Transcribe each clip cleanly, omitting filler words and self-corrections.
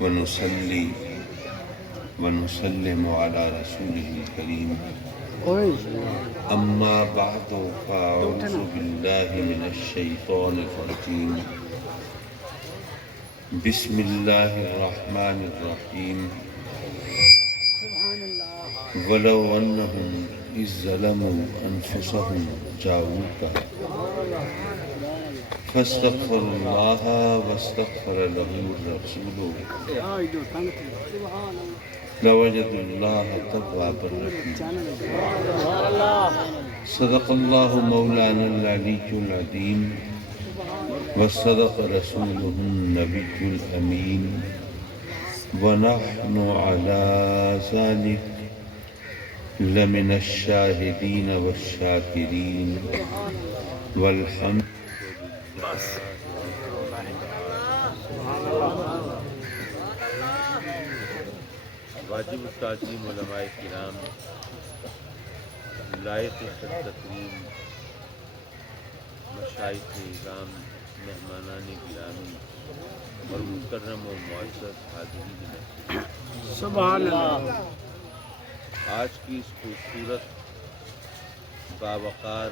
ونصلي ونسلم على رسوله الكريم أما بعد فأعوذ بالله من الشيطان الرجيم بسم الله الرحمن الرحيم ولو أنهم إذ ظلموا أنفسهم جاءوك فاستغفروا الله واستغفر لهم الرسول لوجدوا الله توابا رحيما صدق الله مولانا العلي العظيم وصدق رسوله النبي الأمين ونحن على ذلك لمن الشاهدين والشاكرين والحمد واجب التعظیم علماء کرام، لائق تکریم مشائخ اعظام، مہمانان گرامی اور مکرم و معزز حاضرین میں سبحان اللہ۔ آج کی اس خوبصورت باوقار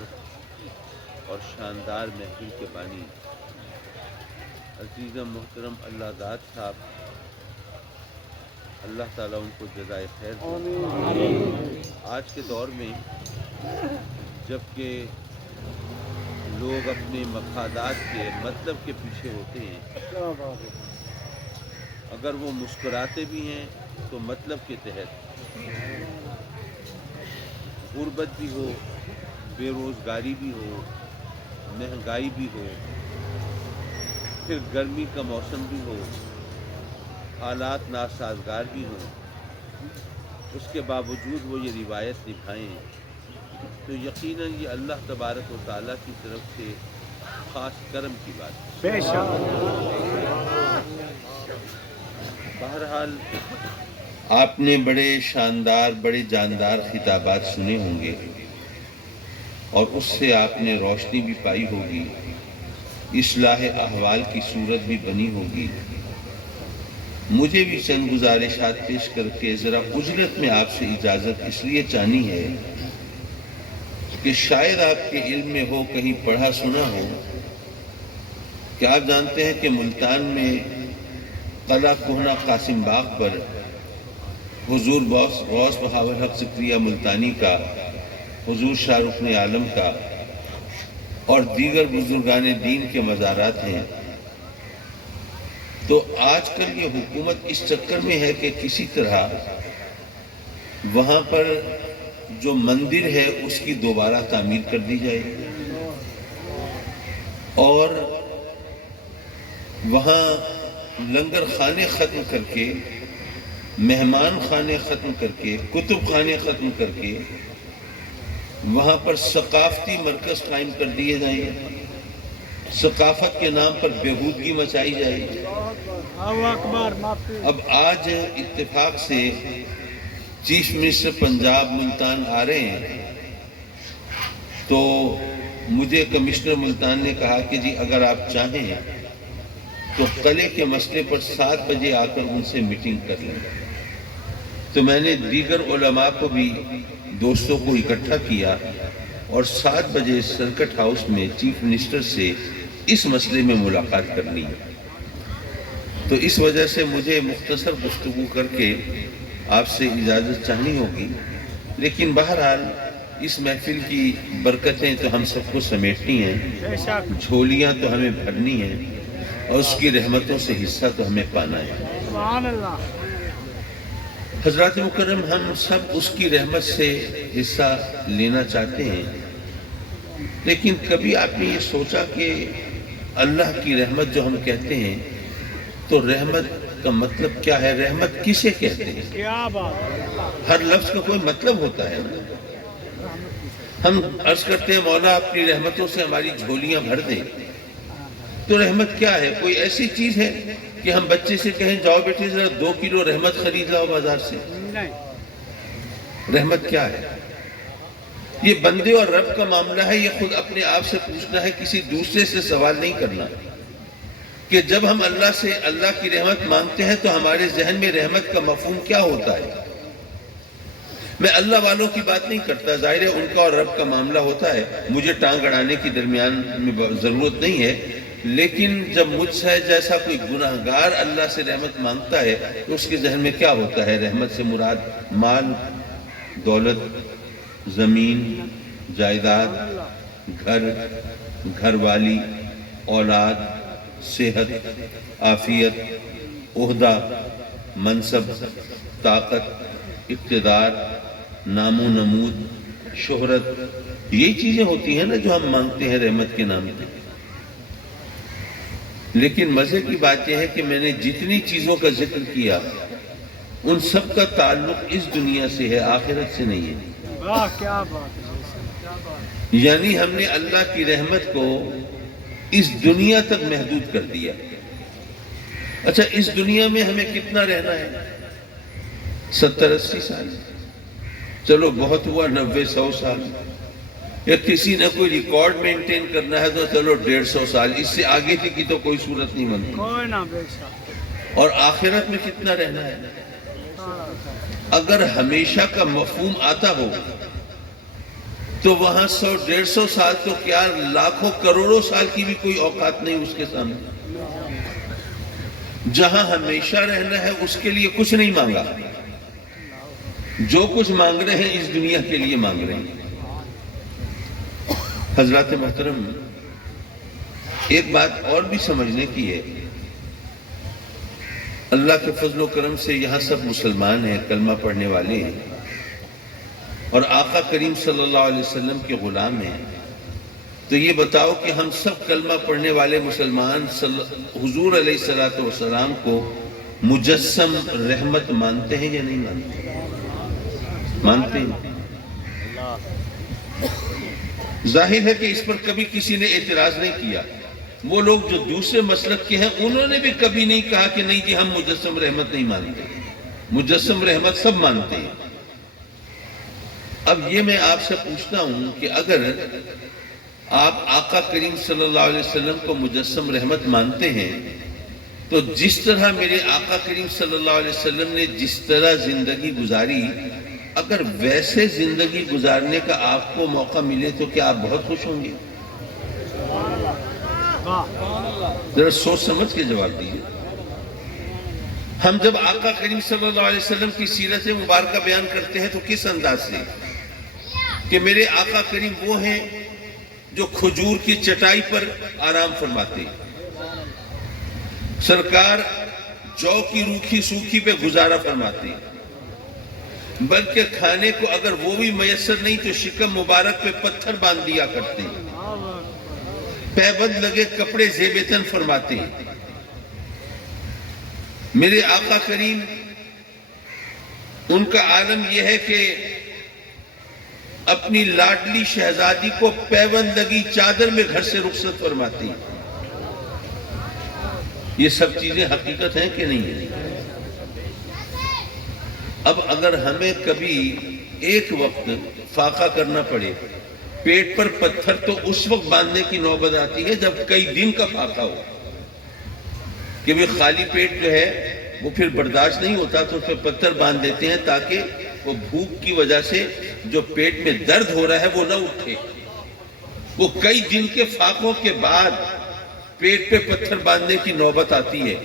اور شاندار محفل کے بانی عزیز محترم اللہ داد صاحب، اللہ تعالیٰ ان کو جزائے خیر دے۔ آج کے دور میں جب کہ لوگ اپنے مفادات کے مطلب کے پیچھے ہوتے ہیں، اگر وہ مسکراتے بھی ہیں تو مطلب کے تحت، غربت بھی ہو، بے روزگاری بھی ہو، مہنگائی بھی ہو، پھر گرمی کا موسم بھی ہو، حالات ناسازگار بھی ہوں، اس کے باوجود وہ یہ روایت نبھائیں تو یقیناً یہ اللہ تبارک و تعالیٰ کی طرف سے خاص کرم کی بات ہے۔ بے شک۔ بہرحال آپ نے بڑے شاندار بڑے جاندار خطابات سنے ہوں گے اور اس سے آپ نے روشنی بھی پائی ہوگی، اصلاح احوال کی صورت بھی بنی ہوگی۔ مجھے بھی چند گزارشات پیش کر کے ذرا اجرت میں آپ سے اجازت اس لیے چاہنی ہے کہ شاید آپ کے علم میں ہو، کہیں پڑھا سنا ہو کہ آپ جانتے ہیں کہ ملتان میں قلعہ کوہنہ قاسم باغ پر حضور غوث بہاول حق ذکریہ ملتانی کا، حضور شاہ رکن عالم کا اور دیگر بزرگان دین کے مزارات ہیں۔ تو آج کل یہ حکومت اس چکر میں ہے کہ کسی طرح وہاں پر جو مندر ہے اس کی دوبارہ تعمیر کر دی جائے اور وہاں لنگر خانے ختم کر کے، مہمان خانے ختم کر کے، کتب خانے ختم کر کے وہاں پر ثقافتی مرکز قائم کر دیے جائیں، ثقافت کے نام پر بےہودگی مچائی جائے۔ اب آج اتفاق سے چیف منسٹر پنجاب ملتان آ رہے ہیں تو مجھے کمشنر ملتان نے کہا کہ جی اگر آپ چاہیں تو قلعے کے مسئلے پر 7 بجے آ کر ان سے میٹنگ کر لیں۔ تو میں نے دیگر علماء کو بھی، دوستوں کو اکٹھا کیا اور 7 بجے سرکٹ ہاؤس میں چیف منسٹر سے اس مسئلے میں ملاقات کرنی ہے۔ تو اس وجہ سے مجھے مختصر گفتگو کر کے آپ سے اجازت چاہنی ہوگی، لیکن بہرحال اس محفل کی برکتیں تو ہم سب کو سمیٹنی ہیں، جھولیاں تو ہمیں بھرنی ہیں اور اس کی رحمتوں سے حصہ تو ہمیں پانا ہے۔ حضرات مکرم، ہم سب اس کی رحمت سے حصہ لینا چاہتے ہیں، لیکن کبھی آپ نے یہ سوچا کہ اللہ کی رحمت جو ہم کہتے ہیں تو رحمت کا مطلب کیا ہے؟ رحمت کسے کہتے ہیں؟ ہر لفظ کا کوئی مطلب ہوتا ہے نا۔ ہم عرض کرتے ہیں مولا اپنی رحمتوں سے ہماری جھولیاں بھر دے، تو رحمت کیا ہے؟ کوئی ایسی چیز ہے کہ ہم بچے سے کہیں جاؤ بیٹے ذرا 2 کلو رحمت خرید لاؤ بازار سے؟ رحمت کیا ہے؟ یہ بندے اور رب کا معاملہ ہے، یہ خود اپنے آپ سے پوچھنا ہے، کسی دوسرے سے سوال نہیں کرنا۔ کہ جب ہم اللہ سے اللہ کی رحمت مانگتے ہیں تو ہمارے ذہن میں رحمت کا مفہوم کیا ہوتا ہے؟ میں اللہ والوں کی بات نہیں کرتا، ظاہر ہے ان کا اور رب کا معاملہ ہوتا ہے، مجھے ٹانگ اڑانے کی درمیان میں ضرورت نہیں ہے، لیکن جب مجھ سے جیسا کوئی گناہگار اللہ سے رحمت مانگتا ہے تو اس کے ذہن میں کیا ہوتا ہے؟ رحمت سے مراد مال، دولت، زمین، جائیداد، گھر والی، اولاد، صحت، عافیت، عہدہ، منصب، طاقت، اقتدار، نام و نمود، شہرت، یہی چیزیں ہوتی ہیں نا جو ہم مانگتے ہیں رحمت کے نام پہ۔ لیکن مزے کی بات یہ ہے کہ میں نے جتنی چیزوں کا ذکر کیا ان سب کا تعلق اس دنیا سے ہے، آخرت سے نہیں ہے۔ واہ کیا بات ہے، کیا بات ہے۔ یعنی ہم نے اللہ کی رحمت کو اس دنیا تک محدود کر دیا۔ اچھا، اس دنیا میں ہمیں کتنا رہنا ہے؟ 70-80 سال، چلو بہت ہوا 90-100 سال، یا کسی نے کوئی ریکارڈ مینٹین کرنا ہے تو چلو 150 سال، اس سے آگے کی تو کوئی صورت نہیں بنتی۔ کوئی نہ بے شک۔ اور آخرت میں کتنا رہنا ہے؟ اگر ہمیشہ کا مفہوم آتا ہو تو وہاں 100-150 سال تو کیا لاکھوں کروڑوں سال کی بھی کوئی اوقات نہیں اس کے سامنے۔ جہاں ہمیشہ رہنا ہے اس کے لیے کچھ نہیں مانگا، جو کچھ مانگ رہے ہیں اس دنیا کے لیے مانگ رہے ہیں۔ حضرات محترم، ایک بات اور بھی سمجھنے کی ہے، اللہ کے فضل و کرم سے یہاں سب مسلمان ہیں، کلمہ پڑھنے والے ہیں، اور آقا کریم صلی اللہ علیہ وسلم کے غلام ہیں، تو یہ بتاؤ کہ ہم سب کلمہ پڑھنے والے مسلمان حضور علیہ السلام کو مجسم رحمت مانتے ہیں یا نہیں مانتے؟ مانتے ہیں۔ ظاہر ہے کہ اس پر کبھی کسی نے اعتراض نہیں کیا۔ وہ لوگ جو دوسرے مسلک کے ہیں انہوں نے بھی کبھی نہیں کہا کہ نہیں جی ہم مجسم رحمت نہیں مانتے، مجسم رحمت سب مانتے ہیں۔ اب یہ میں آپ سے پوچھتا ہوں کہ اگر آپ آقا کریم صلی اللہ علیہ وسلم کو مجسم رحمت مانتے ہیں تو جس طرح میرے آقا کریم صلی اللہ علیہ وسلم نے جس طرح زندگی گزاری، اگر ویسے زندگی گزارنے کا آپ کو موقع ملے تو کیا آپ بہت خوش ہوں گے؟ ذرا سوچ سمجھ کے جواب دیجیے۔ ہم جب آقا کریم صلی اللہ علیہ وسلم کی سیرت مبارکہ بیان کرتے ہیں تو کس انداز سے کہ میرے آقا کریم وہ ہیں جو کھجور کی چٹائی پر آرام فرماتے ہیں، سرکار جو کی روکھی سوکھی پہ گزارا فرماتے ہیں، بلکہ کھانے کو اگر وہ بھی میسر نہیں تو شکم مبارک پہ پتھر باندھ دیا کرتے ہیں، پیبند لگے کپڑے زیب تن فرماتے ہیں۔ میرے آقا کریم ان کا عالم یہ ہے کہ اپنی لاڈلی شہزادی کو پیبند لگی چادر میں گھر سے رخصت فرماتے ہیں۔ یہ سب چیزیں حقیقت ہیں کہ نہیں ہیں؟ اب اگر ہمیں کبھی ایک وقت فاقہ کرنا پڑے، پیٹ پر پتھر تو اس وقت باندھنے کی نوبت آتی ہے جب کئی دن کا فاقہ ہو، کہ وہ خالی پیٹ جو ہے وہ پھر برداشت نہیں ہوتا تو پھر پتھر باندھ دیتے ہیں تاکہ وہ بھوک کی وجہ سے جو پیٹ میں درد ہو رہا ہے وہ نہ اٹھے۔ وہ کئی دن کے فاقوں کے بعد پیٹ پہ پتھر باندھنے کی نوبت آتی ہے،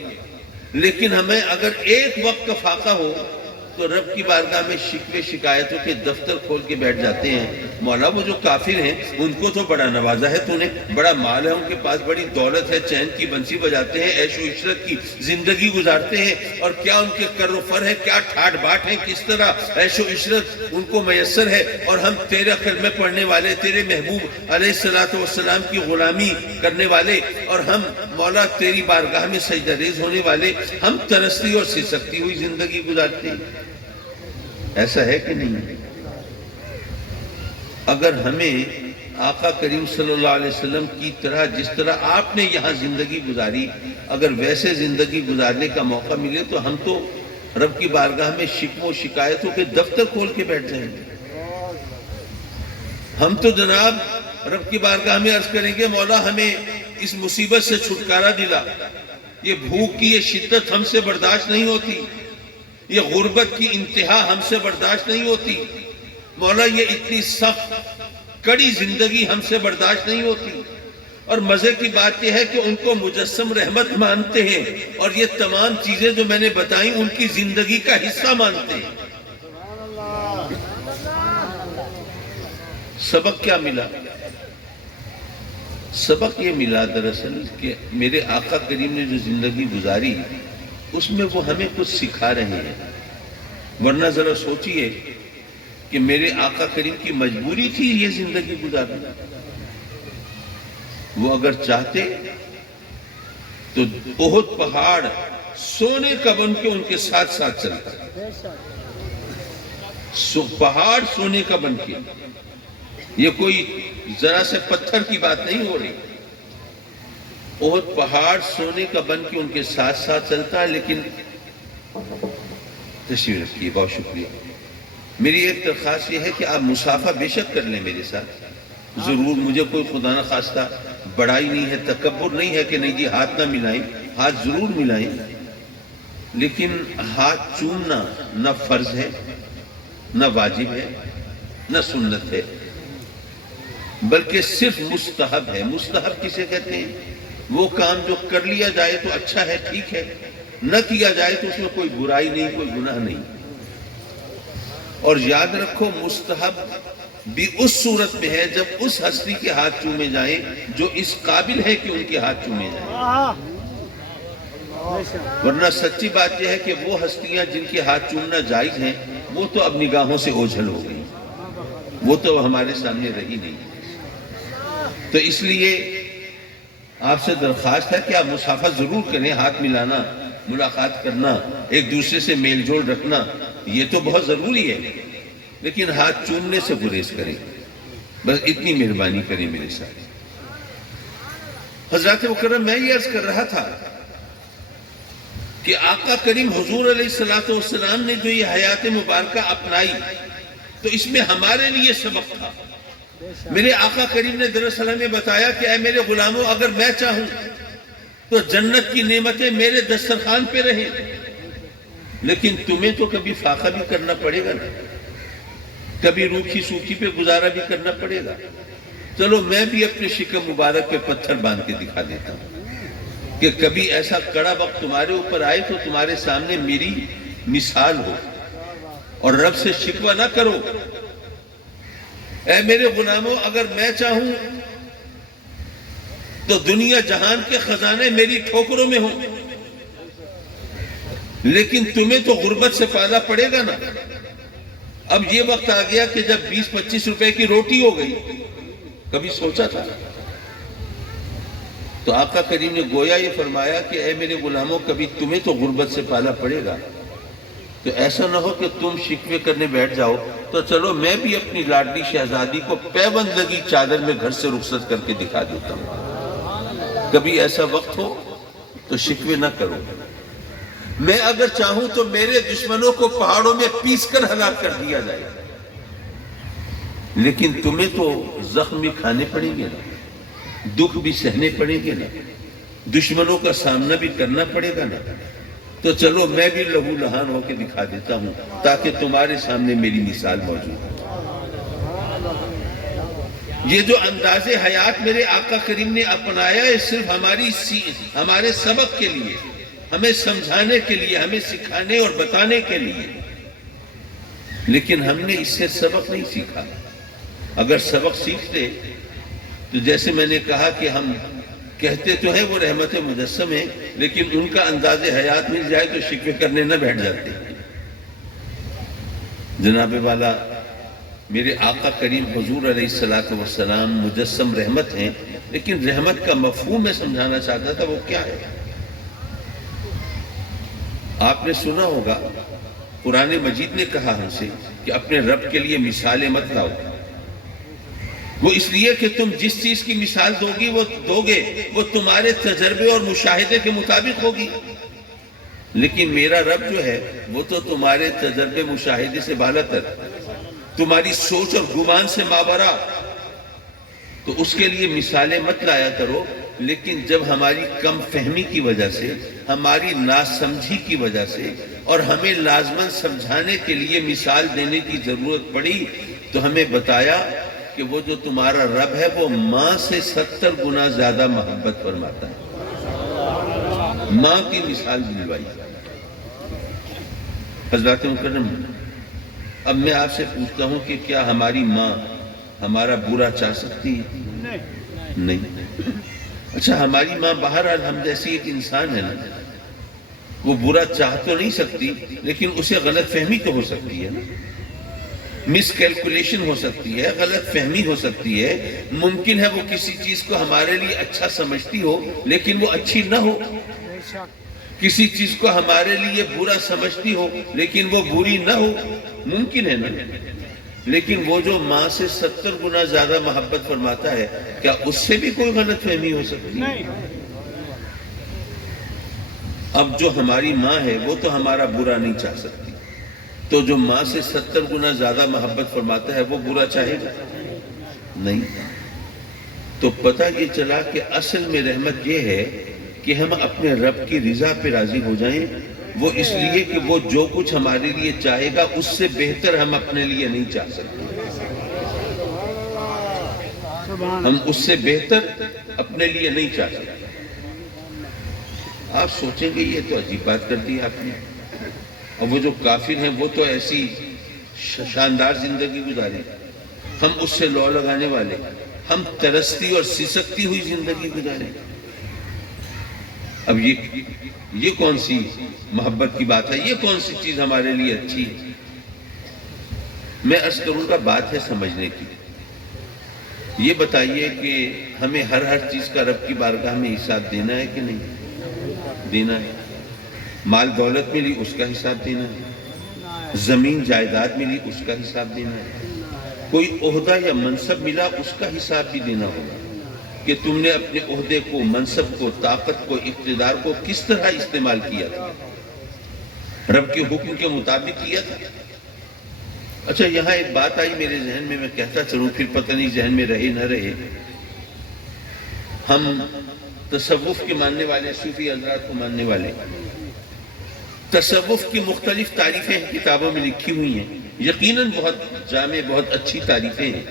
لیکن ہمیں اگر ایک وقت کا فاقہ ہو تو رب کی بارگاہ میں شکوے شکایتوں کے دفتر کھول کے بیٹھ جاتے ہیں، مولا وہ جو کافر ہیں ان کو تو بڑا نوازا ہے تو نے، بڑا مال ہے ان کے پاس، بڑی دولت ہے، چین کی بنسی بجاتے ہیں، عیش و عشرت کی زندگی گزارتے ہیں، اور کیا ان کے کر و فر ہے، کیا ٹھاٹ باٹ ہے، کس طرح عیش و عشرت ان کو میسر ہے، اور ہم تیرے کلمے پڑھنے والے، تیرے محبوب علیہ السلام کی غلامی کرنے والے، اور ہم مولا تیری بارگاہ میں سجدہ ریز ہونے والے، ہم ترستی اور سسکتی ہوئی زندگی گزارتے ہیں۔ ایسا ہے کہ نہیں؟ اگر ہمیں آقا کریم صلی اللہ علیہ وسلم کی طرح جس طرح آپ نے یہاں زندگی گزاری اگر ویسے زندگی گزارنے کا موقع ملے تو ہم تو رب کی بارگاہ میں شکووں و شکایتوں کے دفتر کھول کے بیٹھ جائیں گے۔ ہم تو جناب رب کی بارگاہ میں عرض کریں گے مولا ہمیں اس مصیبت سے چھٹکارا دلا، یہ بھوک کی یہ شدت ہم سے برداشت نہیں ہوتی، یہ غربت کی انتہا ہم سے برداشت نہیں ہوتی، مولا یہ اتنی سخت کڑی زندگی ہم سے برداشت نہیں ہوتی۔ اور مزے کی بات یہ ہے کہ ان کو مجسم رحمت مانتے ہیں اور یہ تمام چیزیں جو میں نے بتائیں ان کی زندگی کا حصہ مانتے ہیں۔ سبق کیا ملا؟ سبق یہ ملا دراصل کہ میرے آقا کریم نے جو زندگی گزاری اس میں وہ ہمیں کچھ سکھا رہے ہیں، ورنہ ذرا سوچئے کہ میرے آقا کریم کی مجبوری تھی یہ زندگی گزارنا۔ وہ اگر چاہتے تو احد پہاڑ سونے کا بن کے ان کے ساتھ ساتھ چلتا، پہاڑ سونے کا بن کے، یہ کوئی ذرا سے پتھر کی بات نہیں ہو رہی، احد پہاڑ سونے کا بن کے ان کے ساتھ ساتھ چلتا ہے۔ لیکن تشریف رکھیے، بہت شکریہ۔ میری ایک درخواست یہ ہے کہ آپ مسافہ بے شک کر لیں میرے ساتھ ضرور، مجھے کوئی خدا نہ خواستہ بڑائی نہیں ہے، تکبر نہیں ہے کہ نہیں جی ہاتھ نہ ملائیں، ہاتھ ضرور ملائیں، لیکن ہاتھ چومنا نہ فرض ہے، نہ واجب ہے، نہ سنت ہے، بلکہ صرف مستحب ہے۔ مستحب کسے کہتے ہیں؟ وہ کام جو کر لیا جائے تو اچھا ہے، ٹھیک ہے، نہ کیا جائے تو اس میں کوئی برائی نہیں، کوئی گناہ نہیں۔ اور یاد رکھو مستحب بھی اس صورت میں ہے جب اس ہستی کے ہاتھ چومے جائیں جو اس قابل ہے کہ ان کے ہاتھ چومے جائیں، ورنہ سچی بات یہ ہے کہ وہ ہستیاں جن کے ہاتھ چومنا جائز ہیں وہ تو اب نگاہوں سے اوجھل ہو گئی، وہ تو ہمارے سامنے رہی نہیں۔ تو اس لیے آپ سے درخواست ہے کہ آپ مسافہ ضرور کریں، ہاتھ ملانا، ملاقات کرنا، ایک دوسرے سے میل جول رکھنا یہ تو بہت ضروری ہے، لیکن ہاتھ چومنے سے گریز کریں، بس اتنی مہربانی کریں میرے ساتھ۔ حضرات مکرم، میں یہ عرض کر رہا تھا کہ آقا کریم حضور علیہ السلام نے جو یہ حیات مبارکہ اپنائی تو اس میں ہمارے لیے سبق تھا۔ میرے آقا کریم نے دراصل ہمیں بتایا کہ اے میرے غلاموں، اگر میں چاہوں تو جنت کی نعمتیں میرے دسترخوان پہ رہیں، لیکن تمہیں تو کبھی فاقہ بھی کرنا پڑے گا نا، کبھی روکھی سوکھی پہ گزارا بھی کرنا پڑے گا۔ چلو میں بھی اپنے شکم مبارک پہ پتھر باندھ کے دکھا دیتا ہوں کہ کبھی ایسا کڑا وقت تمہارے اوپر آئے تو تمہارے سامنے میری مثال ہو، اور رب سے شکوہ نہ کرو۔ اے میرے غلاموں، اگر میں چاہوں تو دنیا جہان کے خزانے میری ٹھوکروں میں ہوں، لیکن تمہیں تو غربت سے پالا پڑے گا نا۔ اب یہ وقت آ گیا کہ جب 20-25 روپے کی روٹی ہو گئی، کبھی سوچا تھا؟ تو آقا کریم نے گویا یہ فرمایا کہ اے میرے غلاموں، کبھی تمہیں تو غربت سے پالا پڑے گا، تو ایسا نہ ہو کہ تم شکوے کرنے بیٹھ جاؤ تو چلو میں بھی اپنی لاڈلی شہزادی کو پیوند لگی چادر میں گھر سے رخصت کر کے دکھا دیتا ہوں۔ کبھی ایسا وقت ہو تو شکوے نہ کرو۔ میں اگر چاہوں تو میرے دشمنوں کو پہاڑوں میں پیس کر ہلاک کر دیا جائے، لیکن تمہیں تو زخم بھی کھانے پڑیں گے نا، دکھ بھی سہنے پڑیں گے نا، دشمنوں کا سامنا بھی کرنا پڑے گا نا، تو چلو میں بھی لہو لہان ہو کے دکھا دیتا ہوں تاکہ تمہارے سامنے میری مثال موجود ہے۔ یہ جو انداز حیات میرے آقا کریم نے اپنایا ہے صرف ہمارے سبق کے لیے، ہمیں سمجھانے کے لیے، ہمیں سکھانے اور بتانے کے لیے، لیکن ہم نے اس سے سبق نہیں سیکھا۔ اگر سبق سیکھتے تو جیسے میں نے کہا کہ ہم کہتے تو ہیں وہ رحمت مجسم ہے، لیکن ان کا انداز حیات مل جائے تو شکوے کرنے نہ بیٹھ جاتے۔ جناب والا، میرے آقا کریم حضور علیہ السلام مجسم رحمت ہیں، لیکن رحمت کا مفہوم میں سمجھانا چاہتا تھا وہ کیا ہے۔ آپ نے سنا ہوگا قرآن مجید نے کہا ہم سے کہ اپنے رب کے لیے مثالیں مت لاؤ، وہ اس لیے کہ تم جس چیز کی مثال دو گے وہ تمہارے تجربے اور مشاہدے کے مطابق ہوگی، لیکن میرا رب جو ہے وہ تو تمہارے تجربے مشاہدے سے بالا تر، تمہاری سوچ اور گمان سے مابرا، تو اس کے لیے مثالیں مت لایا کرو لیکن جب ہماری کم فہمی کی وجہ سے، ہماری ناسمجھی کی وجہ سے اور ہمیں لازماً سمجھانے کے لیے مثال دینے کی ضرورت پڑی تو ہمیں بتایا کہ وہ جو تمہارا رب ہے وہ ماں سے 70 گنا زیادہ محبت فرماتا ہے۔ ماں کی مثال دلوائی۔ حضرات مکرم، اب میں آپ سے پوچھتا ہوں کہ کیا ہماری ماں ہمارا برا چاہ سکتی ہے؟ نہیں۔ اچھا، ہماری ماں بہرحال ہم جیسی ایک انسان ہے نا، وہ برا چاہ تو نہیں سکتی لیکن اسے غلط فہمی تو ہو سکتی ہے نا، مس کیلکولیشن ہو سکتی ہے، غلط فہمی ہو سکتی ہے۔ ممکن ہے وہ کسی چیز کو ہمارے لیے اچھا سمجھتی ہو لیکن وہ اچھی نہ ہو، بے شک کسی چیز کو ہمارے لیے برا سمجھتی ہو لیکن وہ بری نہ ہو، ممکن ہے نا۔ لیکن وہ جو ماں سے 70 گنا زیادہ محبت فرماتا ہے، کیا اس سے بھی کوئی غلط فہمی ہو سکتی ہے؟ نہیں۔ اب جو ہماری ماں ہے وہ تو ہمارا برا نہیں چاہ سکتی، تو جو ماں سے 70 گنا زیادہ محبت فرماتا ہے وہ برا چاہے گا؟ نہیں۔ تو پتہ یہ چلا کہ اصل میں رحمت یہ ہے کہ ہم اپنے رب کی رضا پہ راضی ہو جائیں، وہ اس لیے کہ وہ جو کچھ ہمارے لیے چاہے گا اس سے بہتر ہم اپنے لیے نہیں چاہ سکتے، سبحان ہم اس سے بہتر اپنے لیے نہیں چاہ سکتے۔ آپ سوچیں گے یہ تو عجیب بات کر دی آپ نے، اور وہ جو کافر ہیں وہ تو ایسی شاندار زندگی گزارے، ہم اس سے لو لگانے والے، ہم ترستی اور سسکتی ہوئی زندگی گزارے۔ اب یہ کون سی محبت کی بات ہے؟ یہ کون سی چیز ہمارے لیے اچھی ہے؟ میں عرض کروں گا بات ہے سمجھنے کی۔ یہ بتائیے کہ ہمیں ہر چیز کا رب کی بارگاہ میں حساب دینا ہے کہ نہیں دینا ہے؟ مال دولت ملی اس کا حساب دینا ہے، زمین جائیداد ملی اس کا حساب دینا ہے، کوئی عہدہ یا منصب ملا اس کا حساب بھی دینا ہوگا کہ تم نے اپنے عہدے کو، منصب کو، طاقت کو، اقتدار کو کس طرح استعمال کیا تھا، رب کے حکم کے مطابق کیا تھا۔ اچھا، یہاں ایک بات آئی میرے ذہن میں کہتا چلوں، پھر پتہ نہیں ذہن میں رہے نہ رہے۔ ہم تصوف کے ماننے والے، صوفی حضرات کو ماننے والے، تصوف کی مختلف تعریفیں کتابوں میں لکھی ہوئی ہیں، یقیناً بہت جامع، بہت اچھی تعریفیں ہیں۔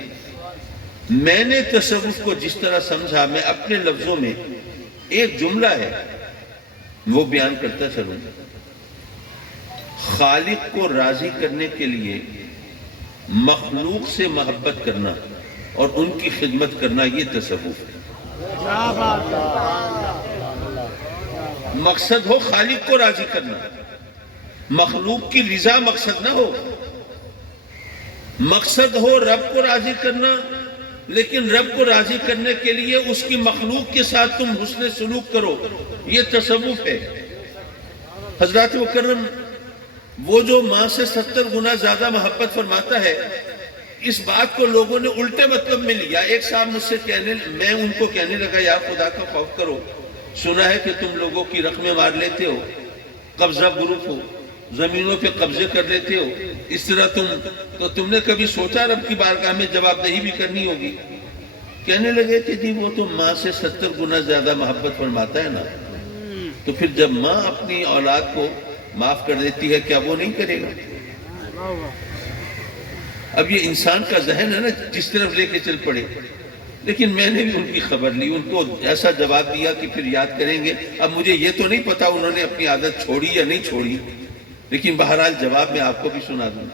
میں نے تصوف کو جس طرح سمجھا، میں اپنے لفظوں میں ایک جملہ ہے وہ بیان کرتا چلوں۔ خالق کو راضی کرنے کے لیے مخلوق سے محبت کرنا اور ان کی خدمت کرنا، یہ تصوف ہے۔ کیا بات ہے۔ مقصد ہو خالق کو راضی کرنا، مخلوق کی رضا مقصد نہ ہو، مقصد ہو رب کو راضی کرنا، لیکن رب کو راضی کرنے کے لیے اس کی مخلوق کے ساتھ تم حسن سلوک کرو، یہ تصوف ہے۔ حضرات مکرم، وہ جو ماں سے 70 گنا زیادہ محبت فرماتا ہے، اس بات کو لوگوں نے الٹے مطلب میں لیا۔ ایک صاحب مجھ سے میں ان کو کہنے لگا، یا خدا کا خوف کرو، سنا ہے کہ تم لوگوں کی رقمیں مار لیتے ہو، قبضہ گروپ ہو، زمینوں پہ قبضے کر لیتے ہو، اس طرح تم نے کبھی سوچا رب کی بارگاہ میں جواب دہی بھی کرنی ہوگی؟ کہنے لگے کہ جی وہ تو ماں سے 70 گنا زیادہ محبت فرماتا ہے نا، تو پھر جب ماں اپنی اولاد کو معاف کر دیتی ہے کیا وہ نہیں کرے گا؟ اب یہ انسان کا ذہن ہے نا، جس طرف لے کے چل پڑے۔ لیکن میں نے بھی ان کی خبر لی، ان کو ایسا جواب دیا کہ پھر یاد کریں گے۔ اب مجھے یہ تو نہیں پتا انہوں نے اپنی عادت چھوڑی یا نہیں چھوڑی، لیکن بہرحال جواب میں آپ کو بھی سنا دوں۔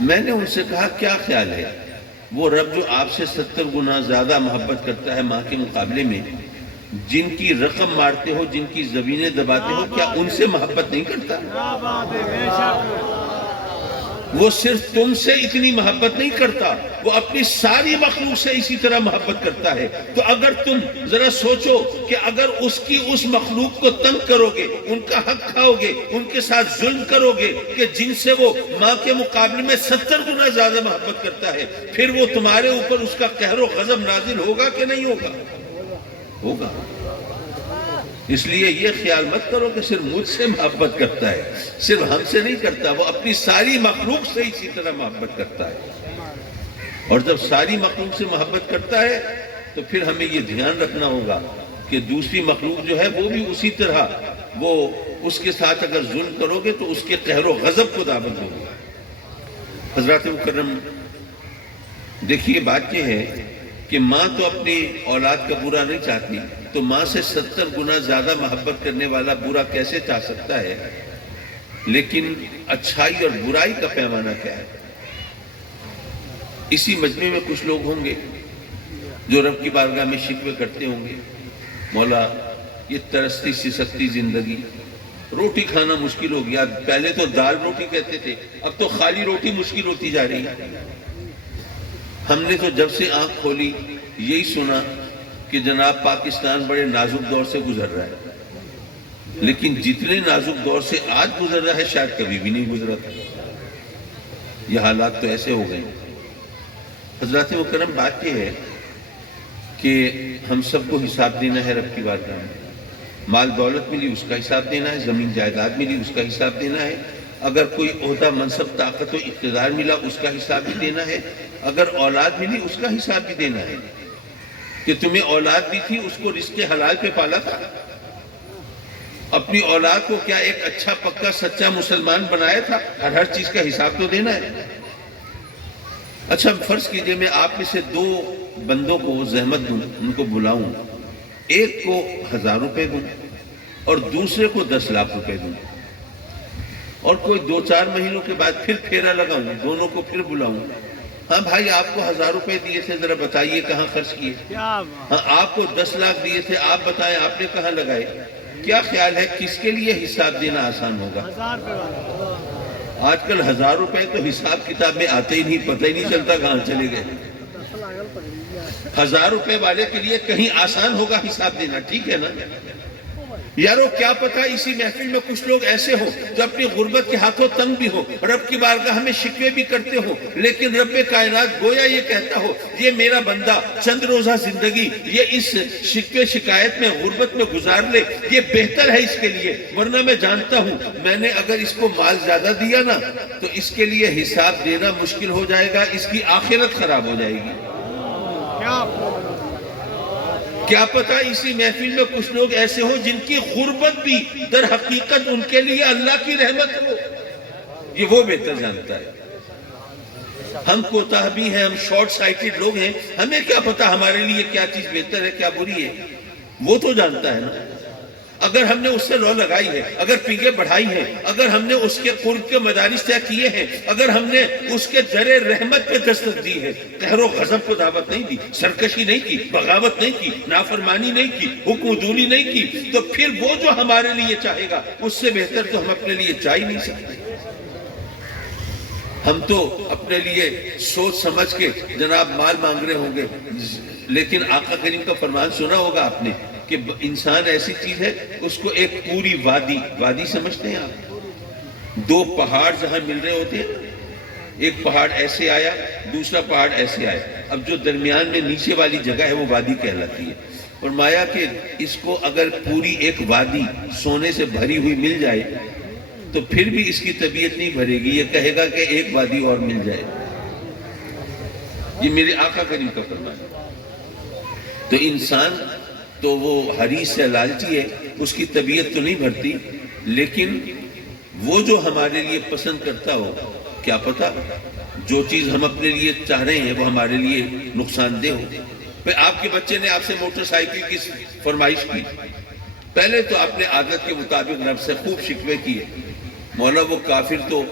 میں نے ان سے کہا کیا خیال ہے، وہ رب جو آپ سے 70 گنا زیادہ محبت کرتا ہے ماں کے مقابلے میں، جن کی رقم مارتے ہو، جن کی زمینیں دباتے ہو، کیا ان سے محبت نہیں کرتا؟ کیا بات ہے، بے شک۔ وہ صرف تم سے اتنی محبت نہیں کرتا، وہ اپنی ساری مخلوق سے اسی طرح محبت کرتا ہے۔ تو اگر تم ذرا سوچو کہ اگر اس مخلوق کو تنگ کرو گے، ان کا حق کھاؤ گے، ان کے ساتھ ظلم کرو گے کہ جن سے وہ ماں کے مقابلے میں 70 گنا زیادہ محبت کرتا ہے، پھر وہ تمہارے اوپر اس کا قہر و غضب نازل ہوگا کہ نہیں ہوگا؟ ہوگا۔ اس لیے یہ خیال مت کرو کہ صرف مجھ سے محبت کرتا ہے، صرف ہم سے نہیں کرتا، وہ اپنی ساری مخلوق سے اسی طرح محبت کرتا ہے۔ اور جب ساری مخلوق سے محبت کرتا ہے تو پھر ہمیں یہ دھیان رکھنا ہوگا کہ دوسری مخلوق جو ہے وہ بھی اسی طرح، وہ اس کے ساتھ اگر ظلم کرو گے تو اس کے قہر و غضب کو دعوت دو گے۔ حضرات مکرم، دیکھیے بات یہ ہے کہ ماں تو اپنی اولاد کا برا نہیں چاہتی، تو ماں سے 70 گنا زیادہ محبت کرنے والا برا کیسے چاہ سکتا ہے؟ لیکن اچھائی اور برائی کا پیمانہ کیا ہے؟ اسی مجمع میں کچھ لوگ ہوں گے جو رب کی بارگاہ میں شکوے کرتے ہوں گے، مولا یہ ترستی سسکتی زندگی، روٹی کھانا مشکل ہو گیا، پہلے تو دال روٹی کہتے تھے، اب تو خالی روٹی مشکل ہوتی جا رہی ہے۔ ہم نے تو جب سے آنکھ کھولی یہی سنا کہ جناب پاکستان بڑے نازک دور سے گزر رہا ہے، لیکن جتنے نازک دور سے آج گزر رہا ہے شاید کبھی بھی نہیں گزرا تھا۔ یہ حالات تو ایسے ہو گئے۔ حضرات مکرم، بات یہ ہے کہ ہم سب کو حساب دینا ہے رب کی بارگاہ میں۔ مال دولت ملی اس کا حساب دینا ہے، زمین جائیداد ملی اس کا حساب دینا ہے، اگر کوئی عہدہ منصب طاقت و اقتدار ملا اس کا حساب بھی دینا ہے، اگر اولاد ملی اس کا حساب بھی دینا ہے کہ تمہیں اولاد بھی تھی اس کو رزق حلال پہ پالا تھا، اپنی اولاد کو کیا ایک اچھا پکا سچا مسلمان بنایا تھا، ہر چیز کا حساب تو دینا ہے۔ اچھا فرض کیجئے میں آپ میں سے 2 بندوں کو زحمت دوں، ان کو بلاؤں، ایک کو 1000 روپے دوں اور دوسرے کو 10 لاکھ روپے دوں، اور کوئی 2-4 مہینوں کے بعد پھر پھیرا لگاؤں، دونوں کو پھر بلاؤں، ہاں بھائی آپ کو 1000 روپے دیے تھے ذرا بتائیے کہاں خرچ کیے، ہاں آپ کو 10 لاکھ دیے تھے آپ بتائیں آپ نے کہاں لگائے۔ کیا خیال ہے کس کے لیے حساب دینا آسان ہوگا؟ آج کل 1000 روپے تو حساب کتاب میں آتے ہی نہیں، پتہ ہی نہیں چلتا کہاں چلے گئے۔ 1000 روپے والے کے لیے کہیں آسان ہوگا حساب دینا، ٹھیک ہے نا یارو؟ کیا پتا اسی محفل میں کچھ لوگ ایسے ہوں جو اپنی غربت کے ہاتھوں تنگ بھی ہو، رب کی بارگاہ میں شکوے بھی کرتے ہو، لیکن رب کائنات گویا یہ کہتا ہو یہ میرا بندہ چند روزہ زندگی یہ اس شکوے شکایت میں غربت میں گزار لے، یہ بہتر ہے اس کے لیے، ورنہ میں جانتا ہوں میں نے اگر اس کو مال زیادہ دیا نا تو اس کے لیے حساب دینا مشکل ہو جائے گا، اس کی آخرت خراب ہو جائے گی۔ کیا پتا اسی محفل میں کچھ لوگ ایسے ہوں جن کی غربت بھی در حقیقت ان کے لیے اللہ کی رحمت ہو، یہ وہ بہتر جانتا ہے۔ ہم کوتاہ بھی ہیں، ہم شارٹ سائٹڈ لوگ ہیں، ہمیں کیا پتا ہمارے لیے کیا چیز بہتر ہے کیا بری ہے، وہ تو جانتا ہے نا۔ اگر ہم نے اس سے لو لگائی ہے، اگر پیگے بڑھائی ہیں، اگر ہم نے اس کے قرب کے مدارس طے کیے ہیں، اگر ہم نے اس کے در رحمت پہ دستک دی ہے، قہر و غضب کو دعوت نہیں دی، سرکشی نہیں کی، بغاوت نہیں کی، نافرمانی نہیں کی، حکم دولی نہیں کی، تو پھر وہ جو ہمارے لیے چاہے گا اس سے بہتر تو ہم اپنے لیے چاہ ہی نہیں سکتے۔ ہم تو اپنے لیے سوچ سمجھ کے جناب مال مانگ رہے ہوں گے، لیکن آقا کریم کا فرمان سنا ہوگا آپ نے کہ انسان ایسی چیز ہے اس کو ایک پوری وادی سمجھتے ہیں آپ، 2 پہاڑ جہاں مل رہے ہوتے ہیں، ایک پہاڑ ایسے آیا دوسرا پہاڑ ایسے آیا، اب جو درمیان میں نیچے والی جگہ ہے وہ وادی کہلاتی ہے۔ فرمایا کہ اس کو اگر پوری ایک وادی سونے سے بھری ہوئی مل جائے تو پھر بھی اس کی طبیعت نہیں بھرے گی، یہ کہے گا کہ ایک وادی اور مل جائے۔ یہ میرے آقا کریم کا فرمان ہے۔ تو انسان تو وہ حریص سے لالچی ہے، اس کی طبیعت تو نہیں بھرتی، لیکن وہ جو ہمارے لیے پسند کرتا ہو، کیا پتا جو چیز ہم اپنے لیے چاہ رہے ہیں وہ ہمارے لیے نقصان دہ ہو۔ پھر آپ کے بچے نے آپ سے موٹر سائیکل کی فرمائش کی، پہلے تو آپ نے عادت کے مطابق رب سے خوب شکوے کیے، مولا وہ کافر تو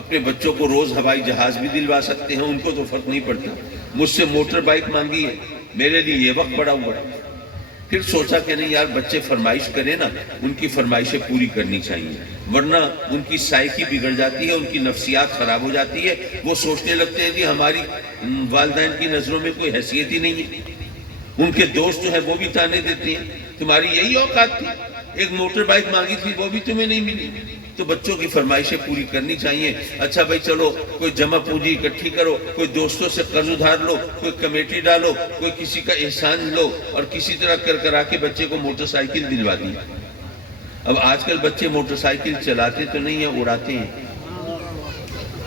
اپنے بچوں کو روز ہوائی جہاز بھی دلوا سکتے ہیں، ان کو تو فرق نہیں پڑتا، مجھ سے موٹر بائک مانگی ہے، میرے لیے یہ وقت بڑا ہوا ہے۔ پھر سوچا کہ نہیں یار بچے فرمائش کریں نا، ان کی فرمائشیں پوری کرنی چاہیے، ورنہ ان کی سائیکی بگڑ جاتی ہے، ان کی نفسیات خراب ہو جاتی ہے، وہ سوچنے لگتے ہیں کہ ہماری والدین کی نظروں میں کوئی حیثیت ہی نہیں ہے، ان کے دوست جو ہیں وہ بھی تانے دیتے ہیں تمہاری یہی اوقات تھی، ایک موٹر بائک مانگی تھی وہ بھی تمہیں نہیں ملی۔ تو بچوں کی فرمائشیں پوری کرنی چاہیے۔ اچھا بھائی چلو کوئی جمع پونجی اکٹھی کرو، کوئی دوستوں سے قرض ادھار لو، کوئی کمیٹی ڈالو، کوئی کسی کا احسان لو، اور کسی طرح کرا کے بچے کو موٹر سائیکل دلوا دی۔ اب آج کل بچے موٹر سائیکل چلاتے تو نہیں ہیں، اڑاتے ہیں۔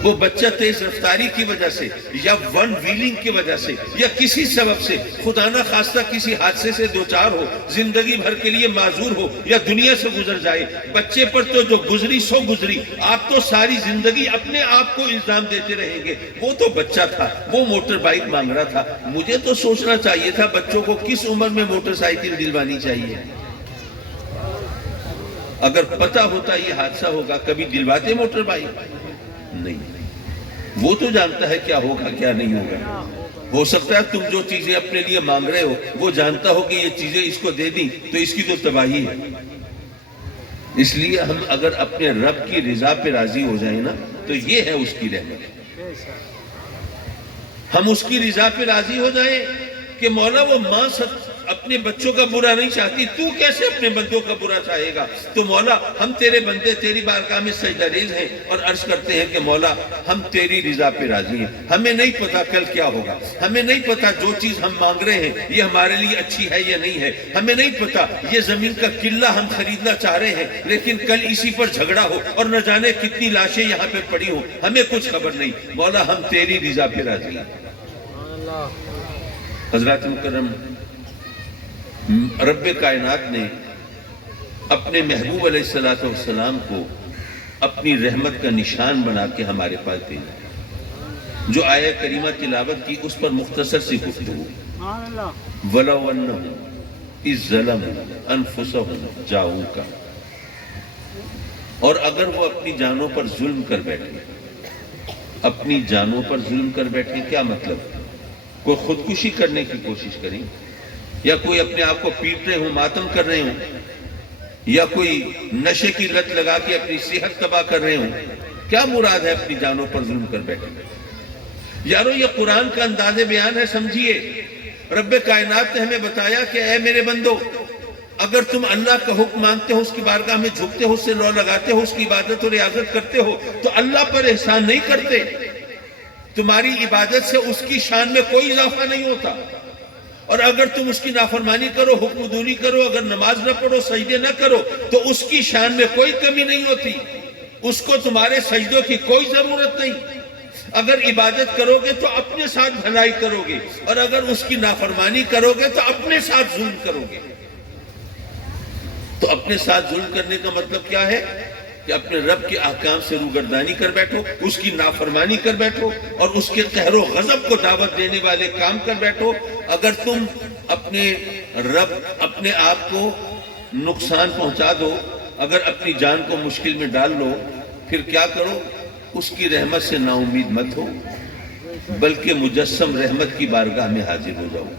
وہ بچہ تیز رفتاری کی وجہ سے یا ون ویلنگ کی وجہ سے یا کسی سبب سے خدا نہ خواستہ کسی حادثے سے دوچار ہو، زندگی بھر کے لیے معذور ہو یا دنیا سے گزر جائے، بچے پر تو جو گزری سو گزری، آپ تو ساری زندگی اپنے آپ کو الزام دیتے رہیں گے، وہ تو بچہ تھا، وہ موٹر بائک مانگ رہا تھا، مجھے تو سوچنا چاہیے تھا بچوں کو کس عمر میں موٹر سائیکل دلوانی چاہیے۔ اگر پتہ ہوتا یہ حادثہ ہوگا کبھی دلواتے موٹر بائک؟ نہیں، وہ تو جانتا ہے کیا ہوگا کیا نہیں ہوگا۔ ہو سکتا ہے تم جو چیزیں اپنے لیے مانگ رہے ہو وہ جانتا ہو کہ یہ چیزیں اس کو دے دیں تو اس کی تو تباہی ہے۔ اس لیے ہم اگر اپنے رب کی رضا پہ راضی ہو جائیں نا تو یہ ہے اس کی رحمت۔ ہم اس کی رضا پہ راضی ہو جائیں کہ مولا وہ ماں اپنے بچوں کا برا نہیں چاہتی، تو کیسے اپنے بندوں کا برا چاہے گا؟ تو مولا ہم تیرے بندے تیری بارگاہ میں سجدہ ریز ہیں اور عرض کرتے ہیں کہ مولا ہم تیری رضا پہ راضی ہیں، ہمیں نہیں پتا کل کیا ہوگا، ہمیں نہیں پتا جو چیز ہم مانگ رہے ہیں یہ ہمارے لیے اچھی ہے یا نہیں ہے، ہمیں نہیں پتا یہ زمین کا قلعہ ہم خریدنا چاہ رہے ہیں لیکن کل اسی پر جھگڑا ہو اور نہ جانے کتنی لاشیں یہاں پہ پڑی ہوں، ہمیں کچھ خبر نہیں، مولا ہم تیری رضا پہ راضی ہیں۔ حضرات مکرم، رب کائنات نے اپنے محبوب علیہ السلام کو اپنی رحمت کا نشان بنا کے ہمارے پاس بھیجا۔ جو آیہ کریمہ تلاوت کی اس پر مختصر سی گفتگو، وَلَوْ أَنَّهُمْ إِذْ ظَلَمُوا أَنفُسَهُمْ جَاءُوكَ، اور اگر وہ اپنی جانوں پر ظلم کر بیٹھے، اپنی جانوں پر ظلم کر بیٹھے کیا مطلب؟ کوئی خودکشی کرنے کی کوشش کریں یا کوئی اپنے آپ کو پیٹ رہے ہوں، ماتم کر رہے ہوں، یا کوئی نشے کی لت لگا کے اپنی صحت تباہ کر رہے ہوں، کیا مراد ہے اپنی جانوں پر ظلم کر بیٹھے؟ یارو یہ قرآن کا انداز بیان ہے، سمجھیے۔ رب کائنات نے ہمیں بتایا کہ اے میرے بندو، اگر تم اللہ کا حکم مانتے ہو، اس کی بارگاہ میں جھکتے ہو، اس سے لو لگاتے ہو، اس کی عبادت اور ریاضت کرتے ہو تو اللہ پر احسان نہیں کرتے، تمہاری عبادت سے اس کی شان میں کوئی اضافہ نہیں ہوتا، اور اگر تم اس کی نافرمانی کرو، حکم دونی کرو، اگر نماز نہ پڑھو، سجدے نہ کرو تو اس کی شان میں کوئی کمی نہیں ہوتی، اس کو تمہارے سجدوں کی کوئی ضرورت نہیں۔ اگر عبادت کرو گے تو اپنے ساتھ بھلائی کرو گے، اور اگر اس کی نافرمانی کرو گے تو اپنے ساتھ ظلم کرو گے۔ تو اپنے ساتھ ظلم کرنے کا مطلب کیا ہے؟ کہ اپنے رب کے احکام سے روگردانی کر بیٹھو، اس کی نافرمانی کر بیٹھو اور اس کے قہر و غضب کو دعوت دینے والے کام کر بیٹھو۔ اگر تم اپنے رب اپنے آپ کو نقصان پہنچا دو، اگر اپنی جان کو مشکل میں ڈال لو، پھر کیا کرو؟ اس کی رحمت سے نا امید مت ہو، بلکہ مجسم رحمت کی بارگاہ میں حاضر ہو جاؤ۔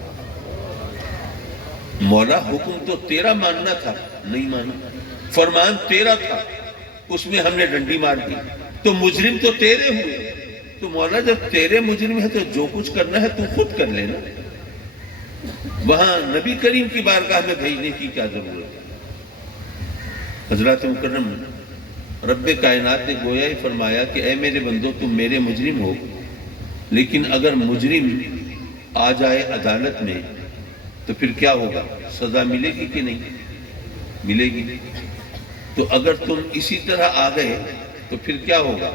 مولا حکم تو تیرا ماننا تھا، نہیں مانا، فرمان تیرا تھا، اس میں ہم نے ڈنڈی مار دی، تو مجرم تو تیرے ہوئے۔ تو مولا جب تیرے مجرم ہے تو جو کچھ کرنا ہے تو خود کر لینا، وہاں نبی کریم کی بارگاہ میں بھیجنے کی کیا ضرورت ہے؟ حضرات مکرم، رب کائنات نے گویا ہی فرمایا کہ اے میرے بندو، تم میرے مجرم ہو، لیکن اگر مجرم آ جائے عدالت میں تو پھر کیا ہوگا؟ سزا ملے گی کہ نہیں؟ ملے گی۔ تو اگر تم اسی طرح آ گئے تو پھر کیا ہوگا؟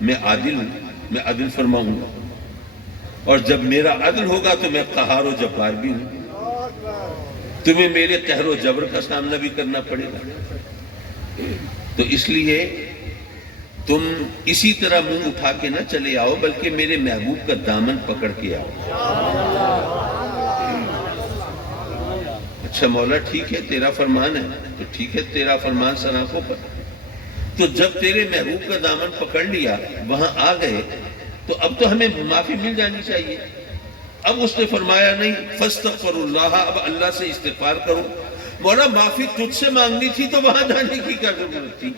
میں عادل ہوں، میں عدل فرماؤں گا، اور جب میرا عدل ہوگا تو میں قہار و جبار بھی ہوں، تمہیں میرے قہر و جبر کا سامنا بھی کرنا پڑے گا۔ تو اس لیے تم اسی طرح منہ اٹھا کے نہ چلے آؤ، بلکہ میرے محبوب کا دامن پکڑ کے آؤ۔ اچھا مولا ٹھیک ہے، تیرا فرمان ہے تو ٹھیک ہے، تیرا فرمان سر آنکھوں پر۔ تو جب تیرے محبوب کا دامن پکڑ لیا، وہاں آ گئے، تو اب تو ہمیں معافی مل جانی چاہیے۔ اب اس نے فرمایا نہیں، فاستغفروا اللہ، اب اللہ سے استغفار کرو۔ مولا معافی تجھ سے مانگنی تھی تو وہاں جانے کی کیا ضرورت تھی؟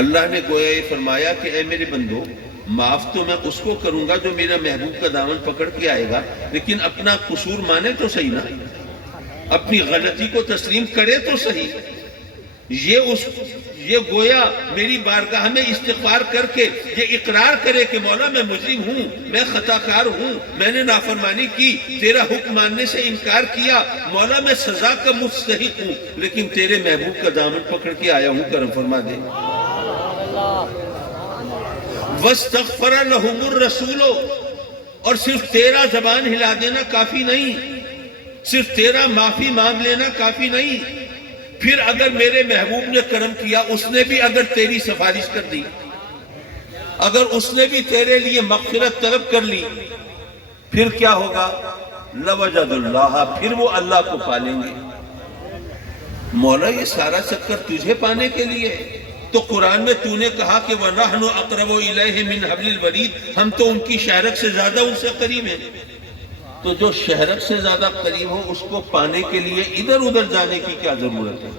اللہ نے گویا یہ فرمایا کہ اے میرے بندو، معاف تو میں اس کو کروں گا جو میرا محبوب کا دامن پکڑ کے آئے گا، لیکن اپنا قصور مانے تو صحیح نا، اپنی غلطی کو تسلیم کرے تو صحیح۔ یہ گویا میری بارگاہ میں استغفار کر کے یہ اقرار کرے کہ مولا میں مجرم ہوں، میں خطا کار ہوں، میں نے نافرمانی کی، تیرا حکم ماننے سے انکار کیا، مولا میں سزا کا مستحق ہوں، لیکن تیرے محبوب کا دامن پکڑ کے آیا ہوں، کرم فرما دے۔ وَاسْتَغْفَرَ لَهُمُ الرَّسُولُ، اور صرف تیرا زبان ہلا دینا کافی نہیں، صرف تیرا معافی مانگ لینا کافی نہیں، پھر اگر میرے محبوب نے کرم کیا، اس نے بھی اگر تیری سفارش کر دی، اگر اس نے بھی تیرے لیے مغفرت طلب کر لی، پھر کیا ہوگا؟ لَوَجَدُ اللَّهَ، پھر وہ اللہ کو پالیں گے۔ مولا یہ سارا چکر تجھے پانے کے لیے ہے؟ تو قرآن میں تو نے کہا کہ وَنَحْنُ أَقْرَبُ إِلَيْهِ مِنْ حَبْلِ الْوَرِيدِ، ہم تو ان کی شہرک سے زیادہ ان سے قریب ہیں۔ تو جو شہرک سے زیادہ قریب ہو اس کو پانے کے لیے ادھر ادھر جانے کی کیا ضرورت ہے؟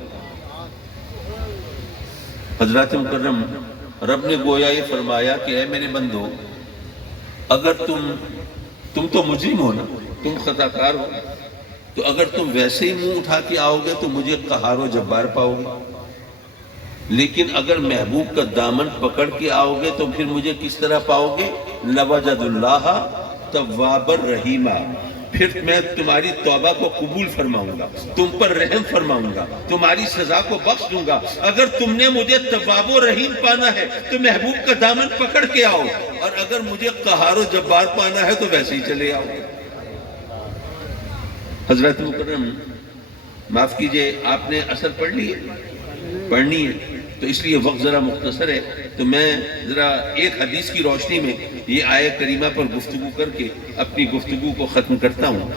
حضرات مکرم، رب نے گویا یہ فرمایا کہ اے میرے بندو، اگر تم تو مجرم ہو نا، تم خطا کار ہو، تو اگر تم ویسے ہی منہ اٹھا کے آؤ گے تو مجھے قہار و جبار پاؤ گے، لیکن اگر محبوب کا دامن پکڑ کے آؤ گے تو پھر مجھے کس طرح پاؤ گے؟ لَوَجَدُ اللَّهَ تَوَّابًا رَحِيمًا، پھر میں تمہاری توبہ کو قبول فرماؤں گا، تم پر رحم فرماؤں گا، تمہاری سزا کو بخش دوں گا۔ اگر تم نے مجھے تواب و رحیم پانا ہے تو محبوب کا دامن پکڑ کے آؤ، اور اگر مجھے قہار و جبار پانا ہے تو ویسے ہی چلے آؤ۔ حضرت مکرم معاف کیجئے، آپ نے اثر پڑھ لی ہے؟ پڑھنی ہے، تو اس لیے وقت ذرا مختصر ہے، تو میں ذرا ایک حدیث کی روشنی میں یہ آیت کریمہ پر گفتگو کر کے اپنی گفتگو کو ختم کرتا ہوں۔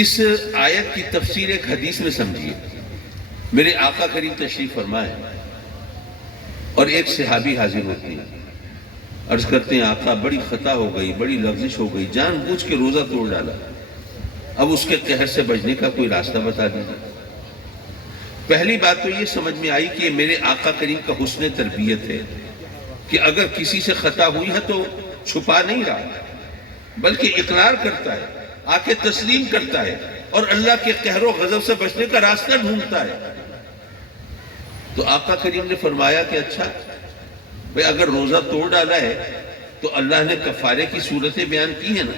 اس آیت کی تفسیر ایک حدیث میں سمجھیے۔ میرے آقا کریم تشریف فرمائے اور ایک صحابی حاضر ہوتے ہیں، عرض کرتے ہیں آقا بڑی خطا ہو گئی، بڑی لغزش ہو گئی، جان بوجھ کے روزہ توڑ ڈالا، اب اس کے قہر سے بچنے کا کوئی راستہ بتا دیجیے۔ پہلی بات تو یہ سمجھ میں آئی کہ یہ میرے آقا کریم کا حسن تربیت ہے کہ اگر کسی سے خطا ہوئی ہے تو چھپا نہیں رہا، بلکہ اقرار کرتا ہے، آ کے تسلیم کرتا ہے، اور اللہ کے قہر و غضب سے بچنے کا راستہ ڈھونڈتا ہے۔ تو آقا کریم نے فرمایا کہ اچھا بھئی، اگر روزہ توڑ ڈالا ہے تو اللہ نے کفارے کی صورتیں بیان کی ہیں نا،